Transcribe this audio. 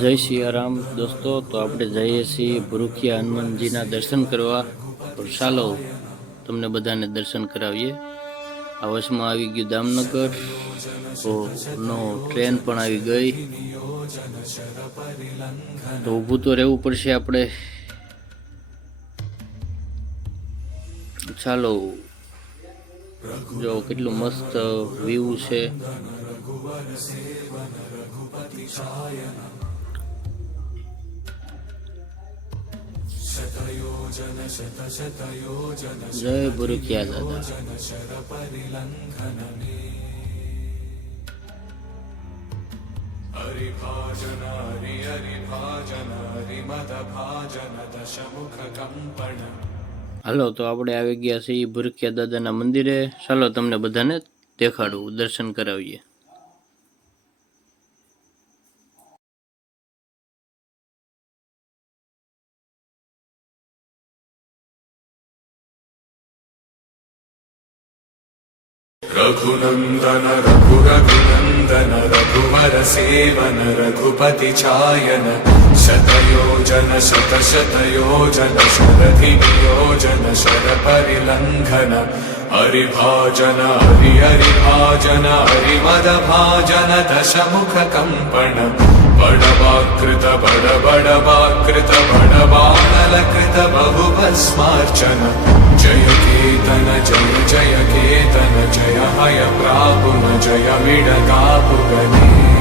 જય સિયારામ દોસ્તો, તો આપણે જઈએ છીએ ભરૂખિયા હનુમાનજીના દર્શન કરવા. તો ચાલો તમને બધાને દર્શન કરાવીએ. આ વચમાં આવી ગયું દામનગર, તો ટ્રેન પણ આવી ગઈ, તો ઊભું તો રહેવું પડશે આપણે. ચાલો, જો કેટલું મસ્ત વ્યૂ છે. જય ભરૂખિયા દાદા. હરિભાજન હરિ હરિભાજન હરિમદ ભાજન દશમુખ કંપણ. હાલો, તો આપણે આવી ગયા છીએ ભરૂખિયા દાદાના મંદિરે. ચાલો તમને બધાને દેખાડું, દર્શન કરાવીએ. रघुनंदन रघु रघुनंदन रघुवर सेवन रघुपति छायन शतयोजन शत शतयोजन शरधि नियोजन शर परिलंघन हरिभाजन हरि हरिभाजन हरिमद भाजन दशमुख कंपन बड़वाकृत बड़ बड़वाकृत बड़बाणलकृत बहुभस्मार्चन जय केतन जय जय केतन जय हय प्रापुन जय मिडकापुगने।